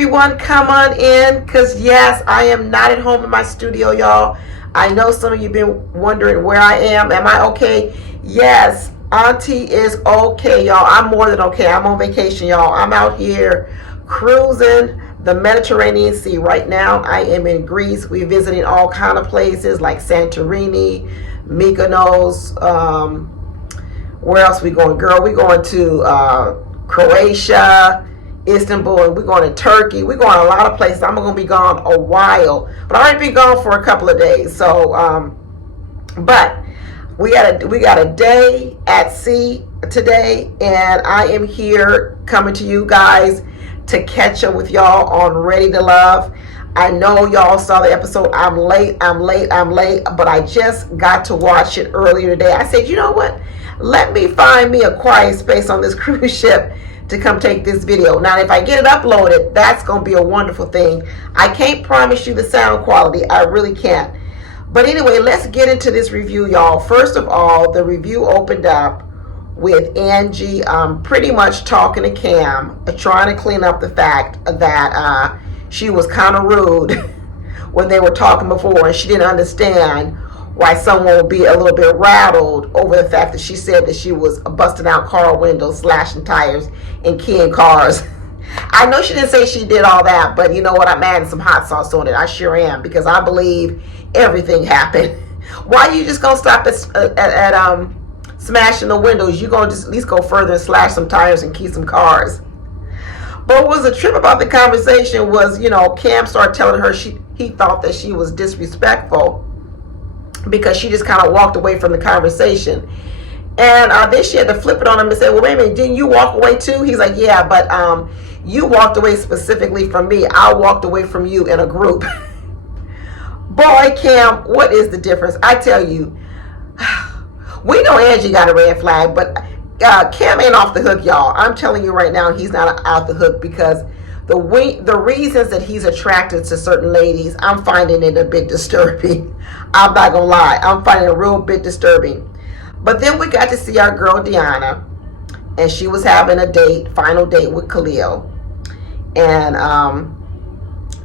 everyone, come on in, because yes, I am not at home in my studio, y'all. I know some of you have been wondering where I am. Am I okay? Yes, Auntie is okay, y'all. I'm more than okay. I'm on vacation, y'all. I'm out here cruising the Mediterranean Sea. Right now, I am in Greece. We're visiting all kind of places like Santorini, Mykonos. Where else we going? Girl, we going to Croatia, Istanbul, and we're going to Turkey. We're going a lot of places. I'm going to be gone a while, but I already been gone for a couple of days. So, but we got a day at sea today, and I am here coming to you guys to catch up with y'all on Ready to Love. I know y'all saw the episode. I'm late, but I just got to watch it earlier today. I said, you know what? Let me find me a quiet space on this cruise ship to come take this video. Now, if I get it uploaded, that's going to be a wonderful thing. I can't promise you the sound quality. I really can't. But anyway, let's get into this review, y'all. First of all, the review opened up with Angie pretty much talking to Cam, trying to clean up the fact that she was kind of rude when they were talking before, and she didn't understand why someone would be a little bit rattled over the fact that she said that she was busting out car windows, slashing tires, and keying cars. I know she didn't say she did all that, but you know what? I'm adding some hot sauce on it. I sure am, because I believe everything happened. Why are you just gonna stop at smashing the windows? You're gonna just at least go further and slash some tires and key some cars. But what was a trip about the conversation was, you know, Cam started telling her he thought that she was disrespectful because she just kind of walked away from the conversation. And then she had to flip it on him and say, well, wait a minute, didn't you walk away too? He's like, yeah, but you walked away specifically from me. I walked away from you in a group. Boy, Cam, what is the difference? I tell you, we know Angie got a red flag, but Cam ain't off the hook, y'all. I'm telling you right now, he's not out the hook, because the reasons that he's attracted to certain ladies, I'm finding it a bit disturbing. I'm not gonna lie, I'm finding it a real bit disturbing. But then we got to see our girl Deanna, and she was having a final date with Khalil. And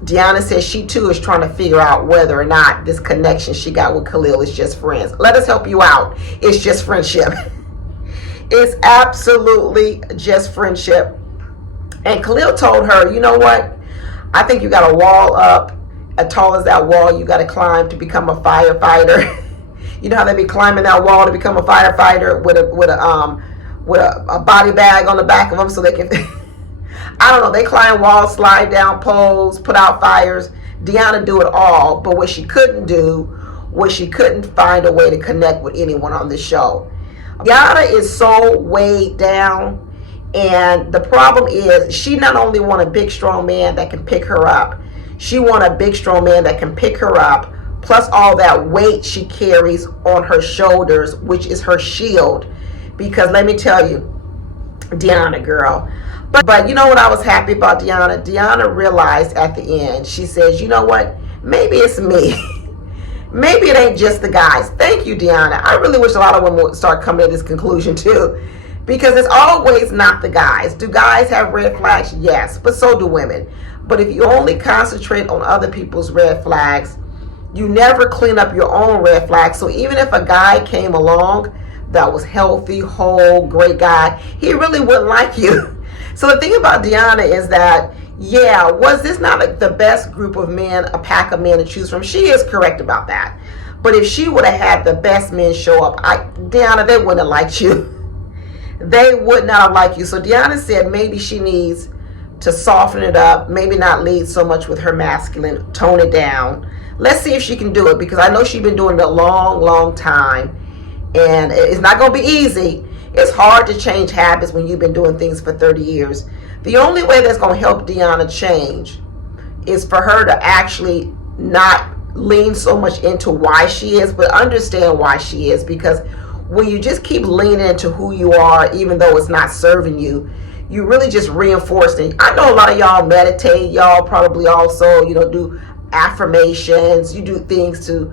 Deanna says she too is trying to figure out whether or not this connection she got with Khalil is just friends. Let us help you out. It's just friendship. It's absolutely just friendship. And Khalil told her, you know what? I think you got a wall up as tall as that wall you got to climb to become a firefighter. You know how they be climbing that wall to become a firefighter with a body bag on the back of them so they can I don't know, they climb walls, slide down poles, put out fires. Deanna do it all, but what she couldn't do was she couldn't find a way to connect with anyone on the show. Deanna is so weighed down, and the problem is she not only want a big strong man that can pick her up, she want a big strong man that can pick her up, plus all that weight she carries on her shoulders, which is her shield. Because let me tell you, Deanna, girl. But you know what I was happy about Deanna? Deanna realized at the end, she says, you know what? Maybe it's me. Maybe it ain't just the guys. Thank you, Deanna. I really wish a lot of women would start coming to this conclusion too. Because it's always not the guys. Do guys have red flags? Yes, but so do women. But if you only concentrate on other people's red flags, you never clean up your own red flags. So even if a guy came along that was healthy, whole, great guy, he really wouldn't like you. So the thing about Deanna is that, yeah, was this not like the best group of men, a pack of men to choose from? She is correct about that. But if she would have had the best men show up, Deanna, they wouldn't have liked you. They would not have liked you. So Deanna said maybe she needs to soften it up, maybe not lead so much with her masculine, tone it down. Let's see if she can do it, because I know she's been doing it a long, long time. And it's not going to be easy. It's hard to change habits when you've been doing things for 30 years. The only way that's going to help Deanna change is for her to actually not lean so much into why she is, but understand why she is. Because when you just keep leaning into who you are, even though it's not serving you, you really just reinforcing. I know a lot of y'all meditate. Y'all probably also, do affirmations. You do things to,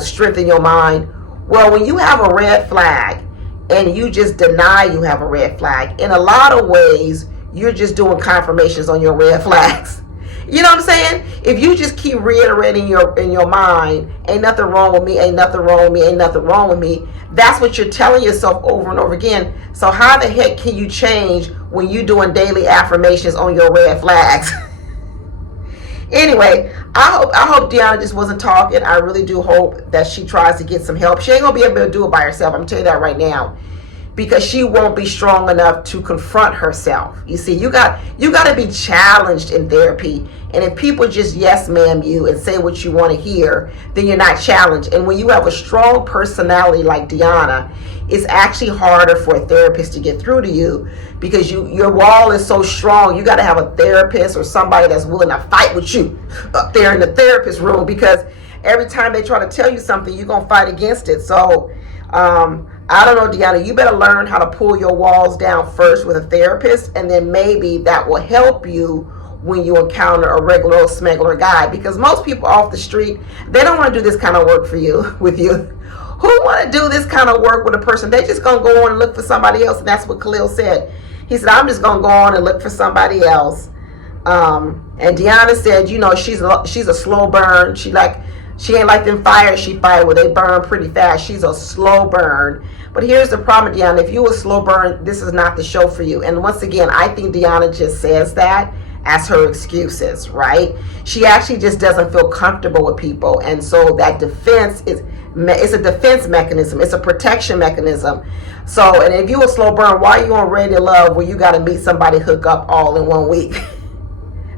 strengthen your mind. Well, when you have a red flag, and you just deny you have a red flag, in a lot of ways, you're just doing confirmations on your red flags. You know what I'm saying? If you just keep reiterating in your mind, ain't nothing wrong with me, ain't nothing wrong with me, ain't nothing wrong with me, that's what you're telling yourself over and over again. So how the heck can you change when you're doing daily affirmations on your red flags? Anyway, I hope Deanna just wasn't talking. I really do hope that she tries to get some help. She ain't gonna be able to do it by herself. I'm telling you that right now, because she won't be strong enough to confront herself. You see, you got to be challenged in therapy. And if people just yes ma'am you and say what you want to hear, then you're not challenged. And when you have a strong personality like Deanna, it's actually harder for a therapist to get through to you, because your wall is so strong. You got to have a therapist or somebody that's willing to fight with you up there in the therapist room, because every time they try to tell you something, you're going to fight against it. So I don't know, Deanna, you better learn how to pull your walls down first with a therapist, and then maybe that will help you when you encounter a regular old smuggler guy. Because most people off the street, they don't want to do this kind of work for you, with you. Who want to do this kind of work with a person? They just going to go on and look for somebody else. And that's what Khalil said. He said, I'm just going to go on and look for somebody else. And Deanna said, you know, she's a slow burn. She ain't like them fires she fired where they burn pretty fast. She's a slow burn. But here's the problem, Deanna. If you a slow burn, this is not the show for you. And once again, I think Deanna just says that as her excuses, right? She actually just doesn't feel comfortable with people. And so that defense it's a defense mechanism. It's a protection mechanism. So, and if you a slow burn, why are you on Ready to Love where you got to meet somebody, hook up all in 1 week?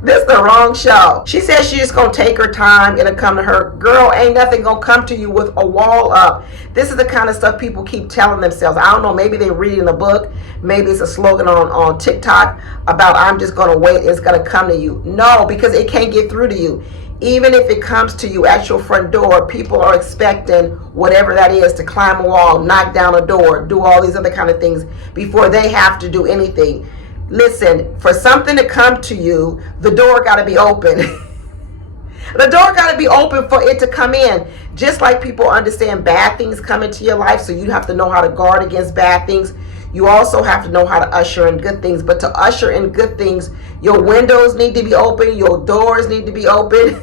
This is the wrong show. She says she's just going to take her time. It'll come to her. Girl, ain't nothing going to come to you with a wall up. This is the kind of stuff people keep telling themselves. I don't know. Maybe they read in a book. Maybe it's a slogan on TikTok about I'm just going to wait. It's going to come to you. No, because it can't get through to you. Even if it comes to you at your front door, people are expecting whatever that is to climb a wall, knock down a door, do all these other kind of things before they have to do anything. Listen, for something to come to you, the door got to be open. The door got to be open for it to come in. Just like people understand bad things come into your life, so you have to know how to guard against bad things. You also have to know how to usher in good things. But to usher in good things, your windows need to be open. Your doors need to be open.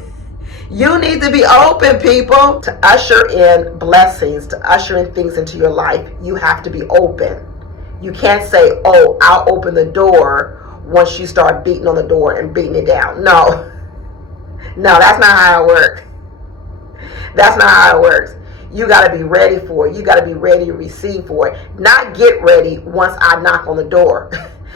You need to be open, people. To usher in blessings, to usher in things into your life, you have to be open. You can't say, oh, I'll open the door once you start beating on the door and beating it down. No, that's not how it works. That's not how it works. You got to be ready for it. You got to be ready to receive for it. Not get ready once I knock on the door.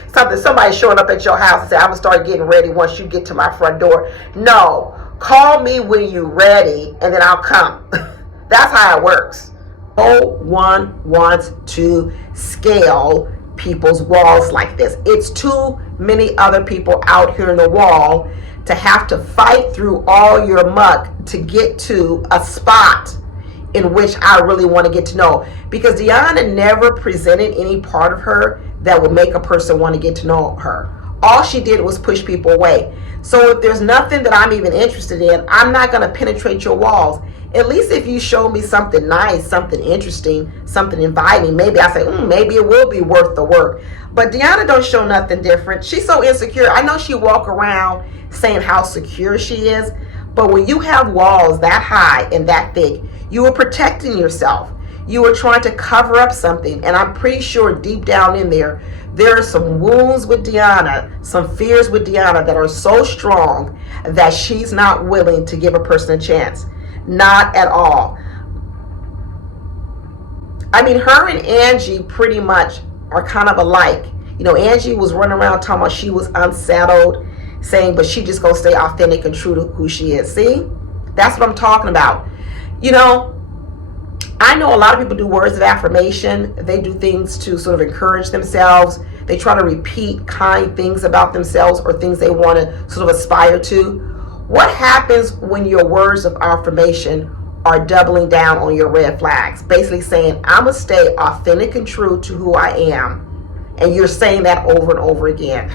Somebody showing up at your house and say, I'm going to start getting ready once you get to my front door. No, call me when you're ready and then I'll come. That's how it works. No one wants to scale people's walls like this. It's too many other people out here in the wall to have to fight through all your muck to get to a spot in which I really want to get to know. Because Deanna never presented any part of her that would make a person want to get to know her. All she did was push people away. So if there's nothing that I'm even interested in, I'm not going to penetrate your walls. At least if you show me something nice, something interesting, something inviting, maybe I say, maybe it will be worth the work. But Deanna don't show nothing different. She's so insecure. I know she walk around saying how secure she is, but when you have walls that high and that thick, you are protecting yourself. You are trying to cover up something. And I'm pretty sure deep down in there are some wounds with Deanna, some fears with Deanna that are so strong that she's not willing to give a person a chance. Not at all. I mean, her and Angie pretty much are kind of alike. You know, Angie was running around talking about she was unsettled, saying, but she just gonna stay authentic and true to who she is. See? That's what I'm talking about. You know, I know a lot of people do words of affirmation. They do things to sort of encourage themselves. They try to repeat kind things about themselves or things they want to sort of aspire to. What happens when your words of affirmation are doubling down on your red flags? Basically saying, I'm going to stay authentic and true to who I am. And you're saying that over and over again.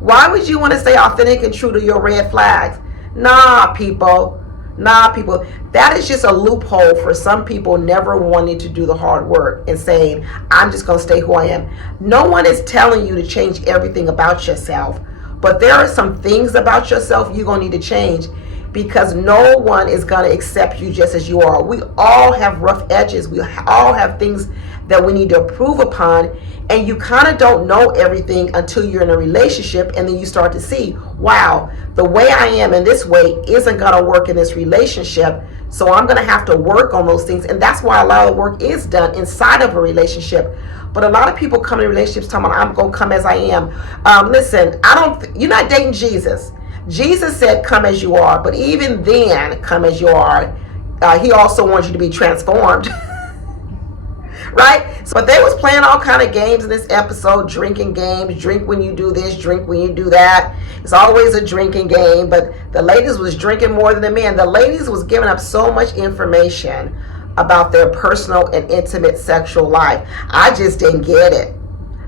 Why would you want to stay authentic and true to your red flags? Nah, people. Nah, people, that is just a loophole for some people never wanting to do the hard work and saying, I'm just going to stay who I am. No one is telling you to change everything about yourself, but there are some things about yourself you're going to need to change, because no one is going to accept you just as you are. We all have rough edges. We all have things that we need to improve upon. And you kind of don't know everything until you're in a relationship, and then you start to see, wow, the way I am in this way isn't going to work in this relationship. So I'm going to have to work on those things. And that's why a lot of the work is done inside of a relationship. But a lot of people come in relationships talking about, I'm going to come as I am. Listen, you're not dating Jesus. Jesus said, come as you are. But even then, come as you are. He also wants you to be transformed. Right? So, but they was playing all kind of games in this episode, drinking games, drink when you do this, drink when you do that. It's always a drinking game, but the ladies was drinking more than the men. The ladies was giving up so much information about their personal and intimate sexual life. I just didn't get it.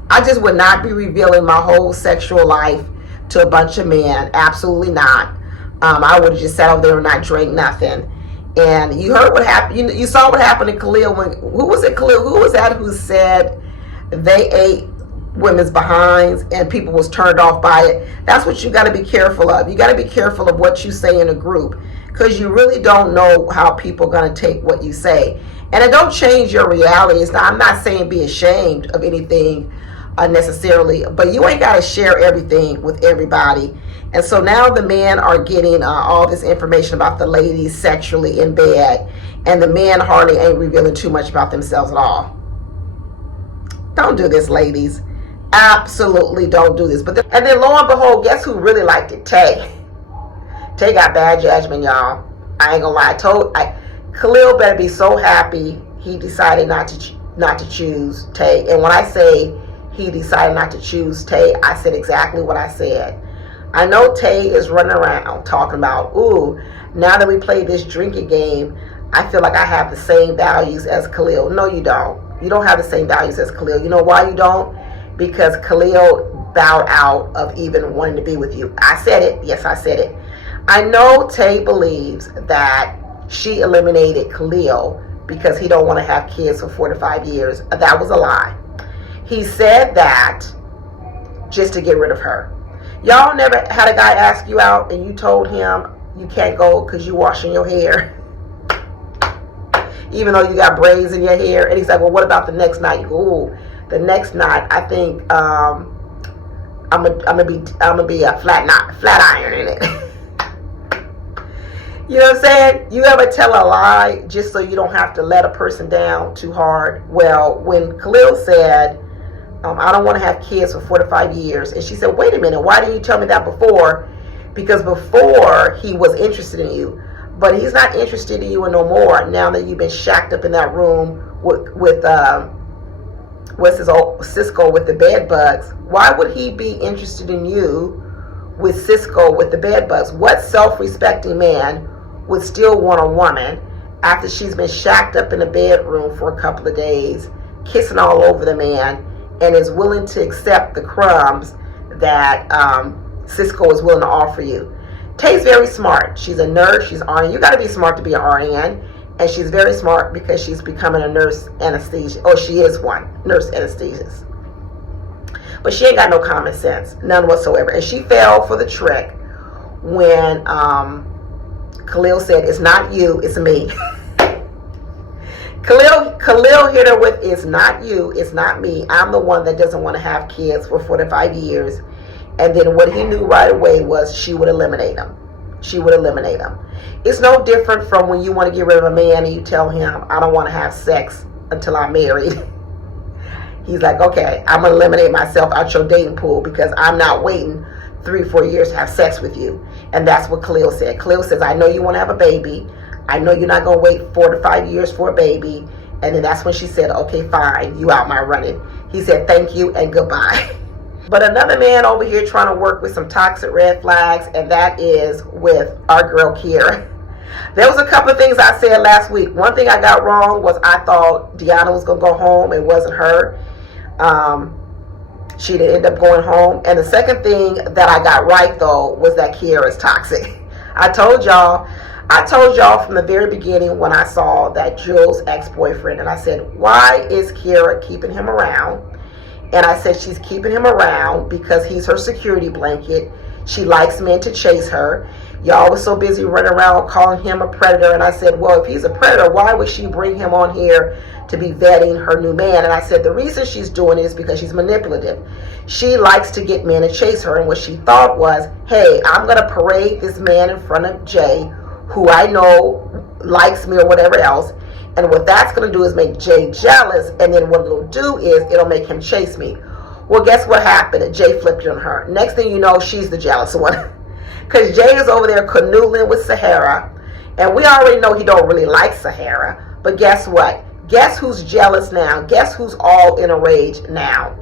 I just would not be revealing my whole sexual life to a bunch of men. Absolutely not. I would have just sat over there and not drank nothing. And you heard what happened. You saw what happened to Khalil. Who was it, Khalil? Who was that who said they ate women's behinds and people was turned off by it? That's what you got to be careful of. You got to be careful of what you say in a group, because you really don't know how people are going to take what you say. And it don't change your reality. I'm not saying be ashamed of anything necessarily, but you ain't got to share everything with everybody. And so now the men are getting all this information about the ladies sexually in bed, and the men hardly ain't revealing too much about themselves at all. Don't do this, ladies. Absolutely don't do this. And then lo and behold, guess who really liked it? Taye. Taye got bad judgment, y'all. I ain't gonna lie. Khalil better be so happy he decided not to choose Taye. And when I say he decided not to choose Taye, I said exactly what I said. I know Taye is running around talking about, ooh, now that we played this drinking game, I feel like I have the same values as Khalil. No, you don't. You don't have the same values as Khalil. You know why you don't? Because Khalil bowed out of even wanting to be with you. I said it. Yes, I said it. I know Taye believes that she eliminated Khalil because he don't want to have kids for 4 to 5 years. That was a lie. He said that just to get rid of her. Y'all never had a guy ask you out and you told him you can't go because you washing your hair, even though you got braids in your hair? And he's like, well, what about the next night? You go, ooh, the next night I think I'm gonna be a flat iron in it. You know what I'm saying? You ever tell a lie just so you don't have to let a person down too hard? Well, when Khalil said, I don't want to have kids for 4 to 5 years. And she said, wait a minute, why didn't you tell me that before? Because before he was interested in you, but he's not interested in you no more now that you've been shacked up in that room with what's his old Cisco with the bed bugs. Why would he be interested in you with Cisco with the bed bugs? What self-respecting man would still want a woman after she's been shacked up in a bedroom for a couple of days, kissing all over the man, and is willing to accept the crumbs that Cisco is willing to offer you? Taye's very smart. She's a nurse. She's RN. You got to be smart to be an RN. And she's very smart because she's becoming a nurse anesthesia. Oh, she is one. Nurse anesthetist. But she ain't got no common sense. None whatsoever. And she fell for the trick when Khalil said, it's not you, it's me. Khalil hit her with, it's not you, it's not me. I'm the one that doesn't want to have kids for 4 to 5 years. And then what he knew right away was she would eliminate him. She would eliminate him. It's no different from when you want to get rid of a man and you tell him, I don't want to have sex until I'm married. He's like, okay, I'm going to eliminate myself out your dating pool because I'm not waiting 3 or 4 years to have sex with you. And that's what Khalil said. Khalil says, I know you want to have a baby. I know you're not going to wait 4 to 5 years for a baby. And then that's when she said, okay, fine, you out my running. He said, thank you and goodbye. But another man over here trying to work with some toxic red flags, and that is with our girl Kiara. There was a couple of things I said last week. One thing I got wrong was I thought Deanna was going to go home. It wasn't her. She didn't end up going home. And the second thing that I got right, though, was that Kiara is toxic. I told y'all, I told y'all from the very beginning when I saw that Jules' ex-boyfriend, and I said, why is Kiara keeping him around? And I said she's keeping him around because he's her security blanket. She likes men to chase her. Y'all was so busy running around calling him a predator. And I said, well, if he's a predator, why would she bring him on here to be vetting her new man? And I said, the reason she's doing it is because she's manipulative. She likes to get men to chase her. And what she thought was, hey, I'm going to parade this man in front of Jay, who I know likes me or whatever else. And what that's going to do is make Jay jealous. And then what it'll do is it'll make him chase me. Well, guess what happened? Jay flipped on her. Next thing you know, she's the jealous one. Because Jay is over there canoodling with Sahara. And we already know he don't really like Sahara. But guess what? Guess who's jealous now? Guess who's all in a rage now?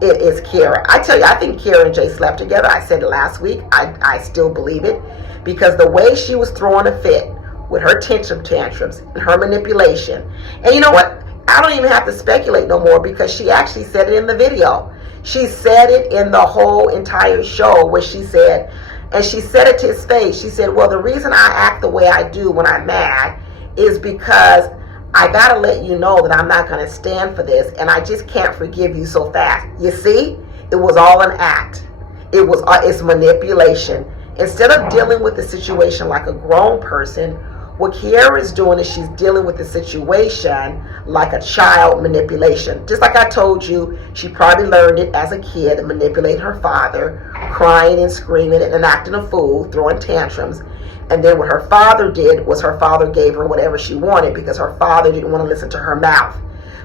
It is Kiara. I tell you, I think Kiara and Jay slept together. I said it last week. I still believe it. Because the way she was throwing a fit with her tantrums and her manipulation. And you know what? I don't even have to speculate no more because she actually said it in the video. She said it in the whole entire show where she said, and she said it to his face. She said, well, the reason I act the way I do when I'm mad is because I got to let you know that I'm not going to stand for this and I just can't forgive you so fast. You see, it was all an act. It's manipulation. Instead of dealing with the situation like a grown person, what Kiara is doing is she's dealing with the situation like a child manipulation. Just like I told you, she probably learned it as a kid to manipulate her father, crying and screaming and acting a fool, throwing tantrums. And then what her father did was her father gave her whatever she wanted because her father didn't want to listen to her mouth.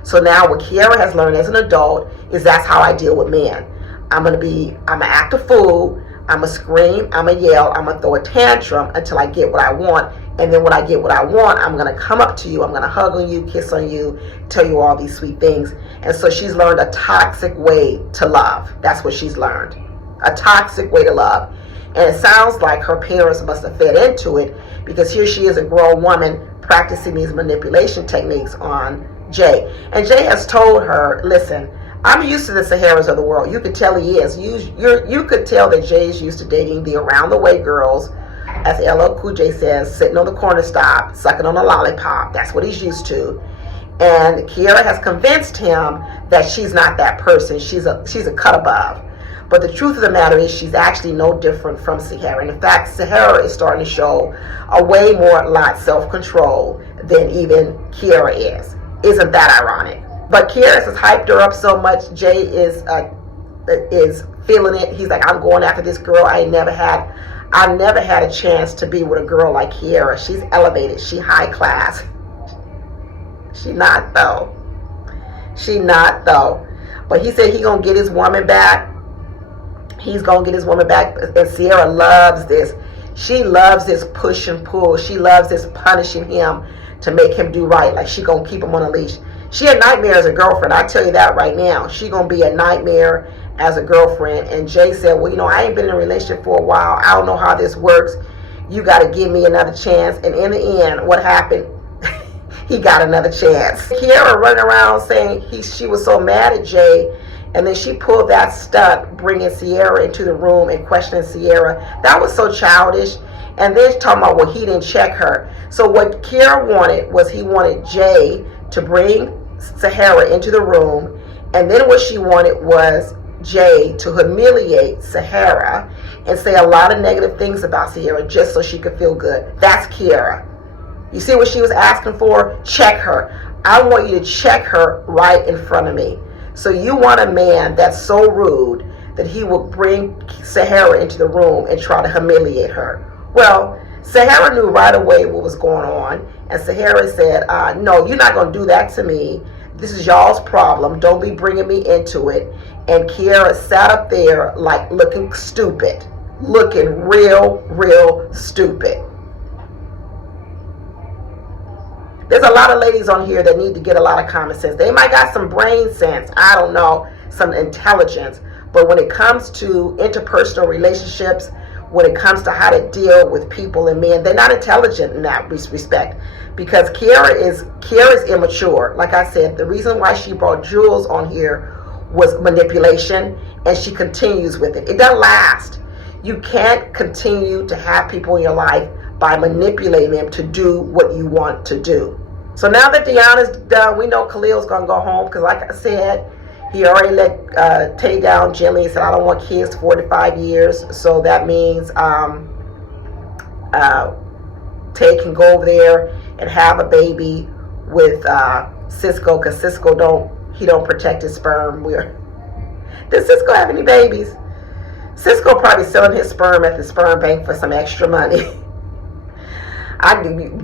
So now what Kiara has learned as an adult is that's how I deal with men. I'm going to act a fool, I'm going to scream, I'm going to yell, I'm going to throw a tantrum until I get what I want. And then when I get what I want, I'm going to come up to you, I'm going to hug on you, kiss on you, tell you all these sweet things. And so she's learned a toxic way to love. That's what she's learned. A toxic way to love. And it sounds like her parents must have fed into it because here she is, a grown woman, practicing these manipulation techniques on Jay. And Jay has told her, listen, I'm used to the Saharas of the world. You could tell he is. You could tell that Jay is used to dating the around-the-way girls, as LL Cool J says, sitting on the corner stop, sucking on a lollipop. That's what he's used to. And Kiara has convinced him that she's not that person. She's a cut above. But the truth of the matter is she's actually no different from Sahara. And in fact, Sahara is starting to show a way more lot self-control than even Kiara is. Isn't that ironic? But Kiara has hyped her up so much. Jay is feeling it. He's like, I'm going after this girl. I've never had a chance to be with a girl like Kiara. She's elevated. She high class. She not though. But he said he gonna get his woman back. He's gonna get his woman back. And Sierra loves this. She loves this push and pull. She loves this punishing him to make him do right. Like she gonna keep him on a leash. She a nightmare as a girlfriend. I tell you that right now. She gonna be a nightmare as a girlfriend. And Jay said, well, I ain't been in a relationship for a while. I don't know how this works. You got to give me another chance. And in the end, what happened? He got another chance. Kiara running around saying she was so mad at Jay. And then she pulled that stunt, bringing Sierra into the room and questioning Sierra. That was so childish. And then talking about, well, he didn't check her. So what Kiara wanted was he wanted Jay to bring Sahara into the room. And then what she wanted was Jay to humiliate Sahara and say a lot of negative things about Sierra just so she could feel good. That's Kiara. You see what she was asking for? Check her. I want you to check her right in front of me. So you want a man that's so rude that he will bring Sahara into the room and try to humiliate her. Well, Sahara knew right away what was going on, and Sahara said, no, you're not going to do that to me. This is y'all's problem. Don't be bringing me into it. And Kiara sat up there like looking stupid. Looking real stupid. There's a lot of ladies on here that need to get a lot of common sense. They might got some brain sense, I don't know, some intelligence. But when it comes to interpersonal relationships, when it comes to how to deal with people and men, they're not intelligent in that respect. Because Kiara is immature. Like I said, the reason why she brought Jules on here was manipulation, and she continues with it. It doesn't last. You can't continue to have people in your life by manipulating them to do what you want to do. So now that Deanna's done, we know Khalil's going to go home because, like I said, he already let Taye down gently. He said, I don't want kids 4 to 5 years. So that means Taye can go over there and have a baby with Cisco, because Cisco don't protect his sperm. Does Cisco have any babies? Cisco probably selling his sperm at the sperm bank for some extra money.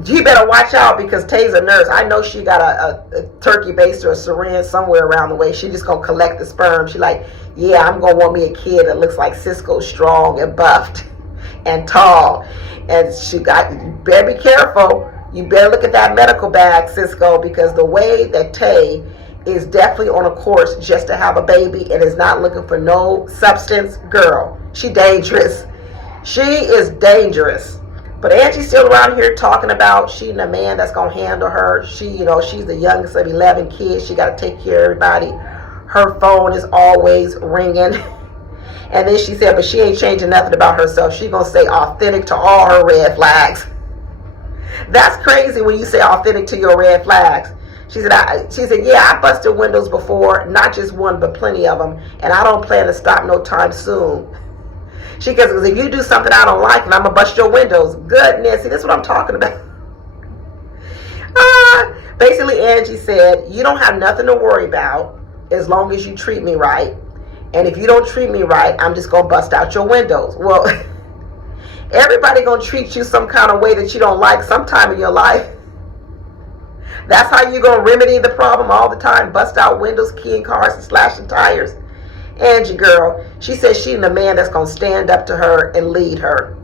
You better watch out, because Taye's a nurse. I know she got a turkey baster or a syringe somewhere around the way. She just gonna collect the sperm. She like, yeah, I'm gonna want me a kid that looks like Cisco, strong and buffed and tall. And you better be careful. You better look at that medical bag, Cisco, because the way that Taye is definitely on a course just to have a baby and is not looking for no substance, girl, she dangerous. She is dangerous. But Angie's still around here talking about she and a man that's going to handle her. She's the youngest of 11 kids. She got to take care of everybody. Her phone is always ringing. And then she said, but she ain't changing nothing about herself. She's going to stay authentic to all her red flags. That's crazy when you say authentic to your red flags. She said, yeah, I busted windows before, not just one, but plenty of them. And I don't plan to stop no time soon. She goes, because if you do something I don't like, and I'm going to bust your windows. Good, Nancy, this is what I'm talking about. Basically, Angie said, you don't have nothing to worry about as long as you treat me right. And if you don't treat me right, I'm just going to bust out your windows. Well, everybody going to treat you some kind of way that you don't like sometime in your life. That's how you're going to remedy the problem all the time. Bust out windows, keying cars, and slashing tires. Angie, girl, she says she's the man that's going to stand up to her and lead her.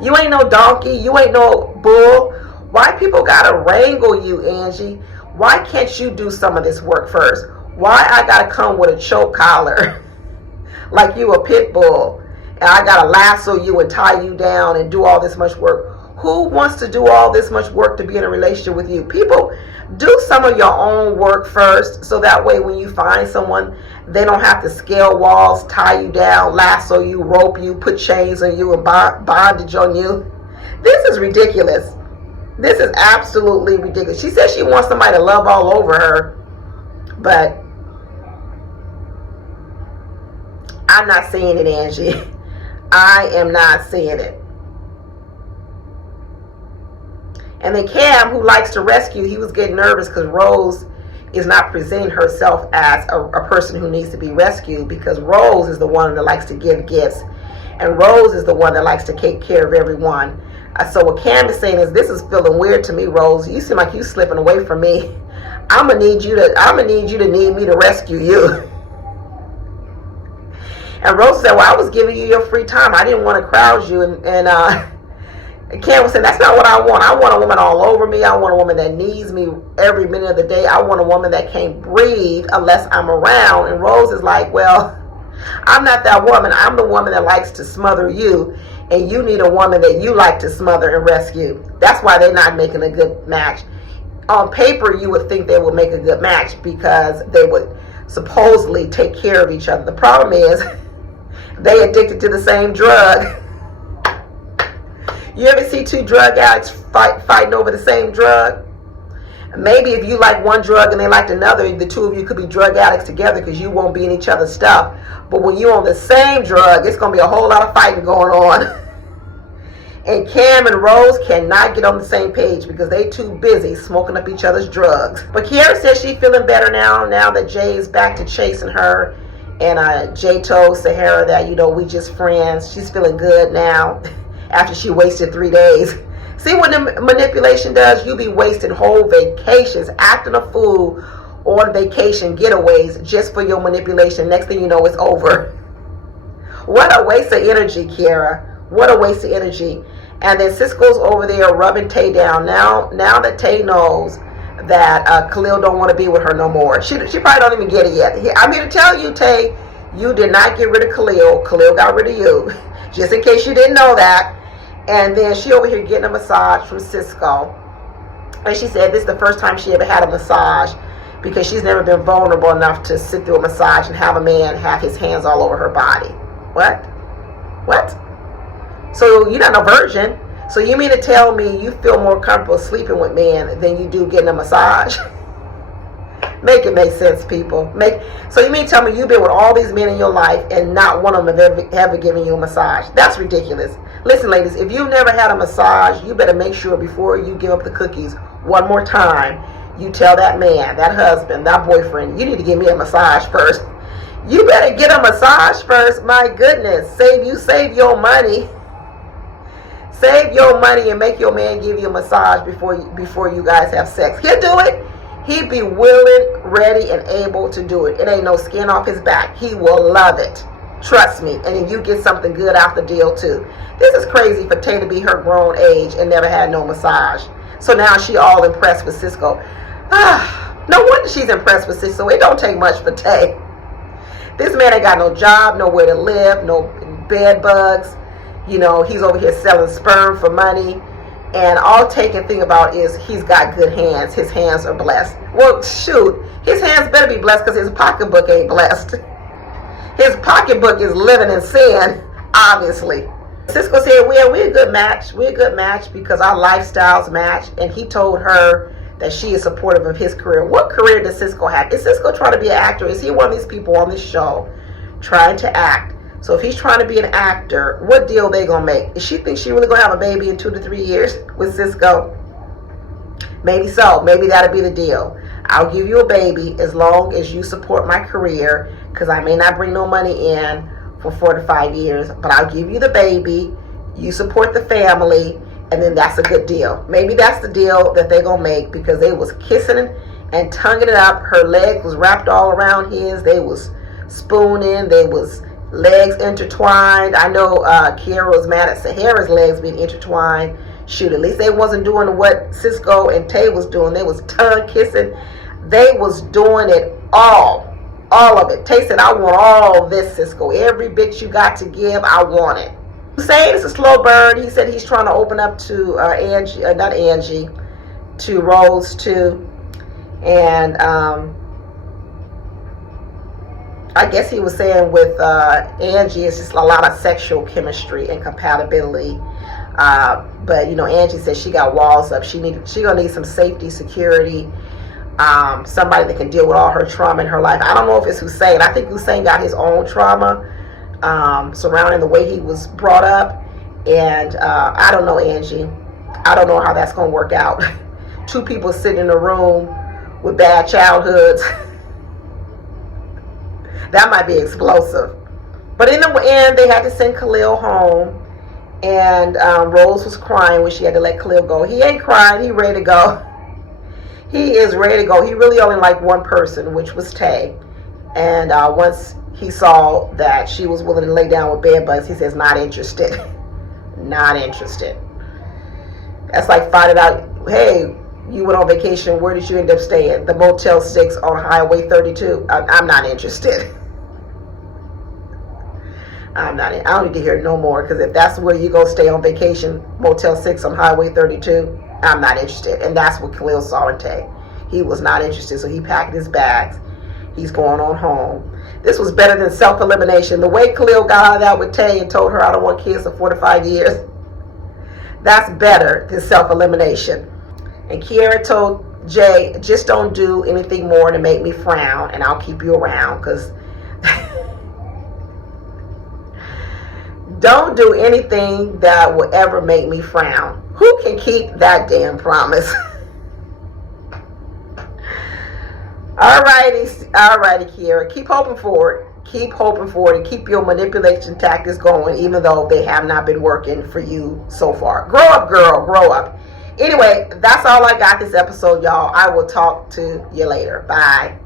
You ain't no donkey. You ain't no bull. Why people got to wrangle you, Angie? Why can't you do some of this work first? Why I got to come with a choke collar like you a pit bull, and I got to lasso you and tie you down and do all this much work? Who wants to do all this much work to be in a relationship with you? People, do some of your own work first, so that way when you find someone, they don't have to scale walls, tie you down, lasso you, rope you, put chains on you, and bondage on you. This is ridiculous. This is absolutely ridiculous. She says she wants somebody to love all over her, but I'm not seeing it, Angie. I am not seeing it. And then Cam, who likes to rescue, he was getting nervous because Rose is not presenting herself as a person who needs to be rescued, because Rose is the one that likes to give gifts, and Rose is the one that likes to take care of everyone. So what Cam is saying is, this is feeling weird to me, Rose. You seem like you slipping away from me. I'm gonna need you to need me to rescue you. And Rose said, well, I was giving you your free time. I didn't want to crowd you. And Cam was saying, that's not what I want. I want a woman all over me. I want a woman that needs me every minute of the day. I want a woman that can't breathe unless I'm around. And Rose is like, well, I'm not that woman. I'm the woman that likes to smother you. And you need a woman that you like to smother and rescue. That's why they're not making a good match. On paper, you would think they would make a good match because they would supposedly take care of each other. The problem is they addicted to the same drug. You ever see two drug addicts fighting over the same drug? Maybe if you like one drug and they liked another, the two of you could be drug addicts together because you won't be in each other's stuff. But when you're on the same drug, it's going to be a whole lot of fighting going on. And Cam and Rose cannot get on the same page because they too busy smoking up each other's drugs. But Kiara says she's feeling better now that Jay is back to chasing her. And Jay told Sahara that, we just friends. She's feeling good now after she wasted 3 days. See what the manipulation does? You be wasting whole vacations, acting a fool on vacation getaways just for your manipulation. Next thing you know, it's over. What a waste of energy, Kiara. What a waste of energy. And then Cisco's over there rubbing Taye down. Now that Taye knows that Khalil don't want to be with her no more. She probably don't even get it yet. I'm here to tell you, Taye, you did not get rid of Khalil. Khalil got rid of you. Just in case you didn't know that. And then she over here getting a massage from Cisco. And she said this is the first time she ever had a massage because she's never been vulnerable enough to sit through a massage and have a man have his hands all over her body. What? So you're not a virgin. So you mean to tell me you feel more comfortable sleeping with men than you do getting a massage? Make it make sense, people. So you mean to tell me you've been with all these men in your life and not one of them have ever given you a massage? That's ridiculous. Listen, ladies, if you've never had a massage, you better make sure before you give up the cookies one more time, you tell that man, that husband, that boyfriend, you need to give me a massage first. You better get a massage first. My goodness. Save your money. Save your money and make your man give you a massage before you guys have sex. He'll do it. He'd be willing, ready, and able to do it. It ain't no skin off his back. He will love it. Trust me. And then you get something good out the deal, too. This is crazy for Taye to be her grown age and never had no massage. So now she all impressed with Cisco. No wonder she's impressed with Cisco. It don't take much for Taye. This man ain't got no job, nowhere to live, no bed bugs. You know, he's over here selling sperm for money. And all Taye can think about is he's got good hands. His hands are blessed. Well, shoot. His hands better be blessed because his pocketbook ain't blessed. His pocketbook is living in sin, obviously. Cisco said, we're a good match. We're a good match because our lifestyles match. And he told her that she is supportive of his career. What career does Cisco have? Is Cisco trying to be an actor? Is he one of these people on this show trying to act? So if he's trying to be an actor, what deal they gonna make? Is she think she really gonna have a baby in 2 to 3 years with Cisco? Maybe so. Maybe that'll be the deal. I'll give you a baby as long as you support my career, because I may not bring no money in for 4 to 5 years, but I'll give you the baby. You support the family, and then that's a good deal. Maybe that's the deal that they gonna make, because they was kissing and tonguing it up. Her leg was wrapped all around his. They was spooning. They was legs intertwined. I know Kiara was mad at Sahara's legs being intertwined. Shoot, at least they wasn't doing what Cisco and Taye was doing. They was tongue kissing. They was doing it all of it. Taye said, I want all this, Cisco. Every bit you got to give, I want it. Saying it's a slow burn. He said he's trying to open up to to Rose too. And I guess he was saying with Angie, it's just a lot of sexual chemistry and compatibility. But you know, Angie said she got walls up. She gonna need some safety, security, somebody that can deal with all her trauma in her life. I don't know if it's Hussein. I think Hussein got his own trauma surrounding the way he was brought up. And I don't know, Angie. I don't know how that's gonna work out. 2 people sitting in a room with bad childhoods. That might be explosive. But in the end, they had to send Khalil home. And Rose was crying when she had to let Khalil go. He ain't crying. He ready to go. He is ready to go. He really only liked one person, which was Taye. And once he saw that she was willing to lay down with bed bugs, he says, not interested. Not interested. That's like finding out, hey, you went on vacation. Where did you end up staying? The Motel 6 on Highway 32. I'm not interested. I don't need to hear no more, because if that's where you go stay on vacation, Motel 6 on Highway 32, I'm not interested. And that's what Khalil saw in Taye. He was not interested, so he packed his bags. He's going on home. This was better than self-elimination. The way Khalil got out of that with Taye and told her, I don't want kids for 4 to 5 years, that's better than self-elimination. And Kiara told Jay, just don't do anything more to make me frown, and I'll keep you around, because don't do anything that will ever make me frown. Who can keep that damn promise? Alrighty, Kiara. Keep hoping for it. Keep hoping for it, and keep your manipulation tactics going, even though they have not been working for you so far. Grow up, girl. Grow up. Anyway, that's all I got this episode, y'all. I will talk to you later. Bye.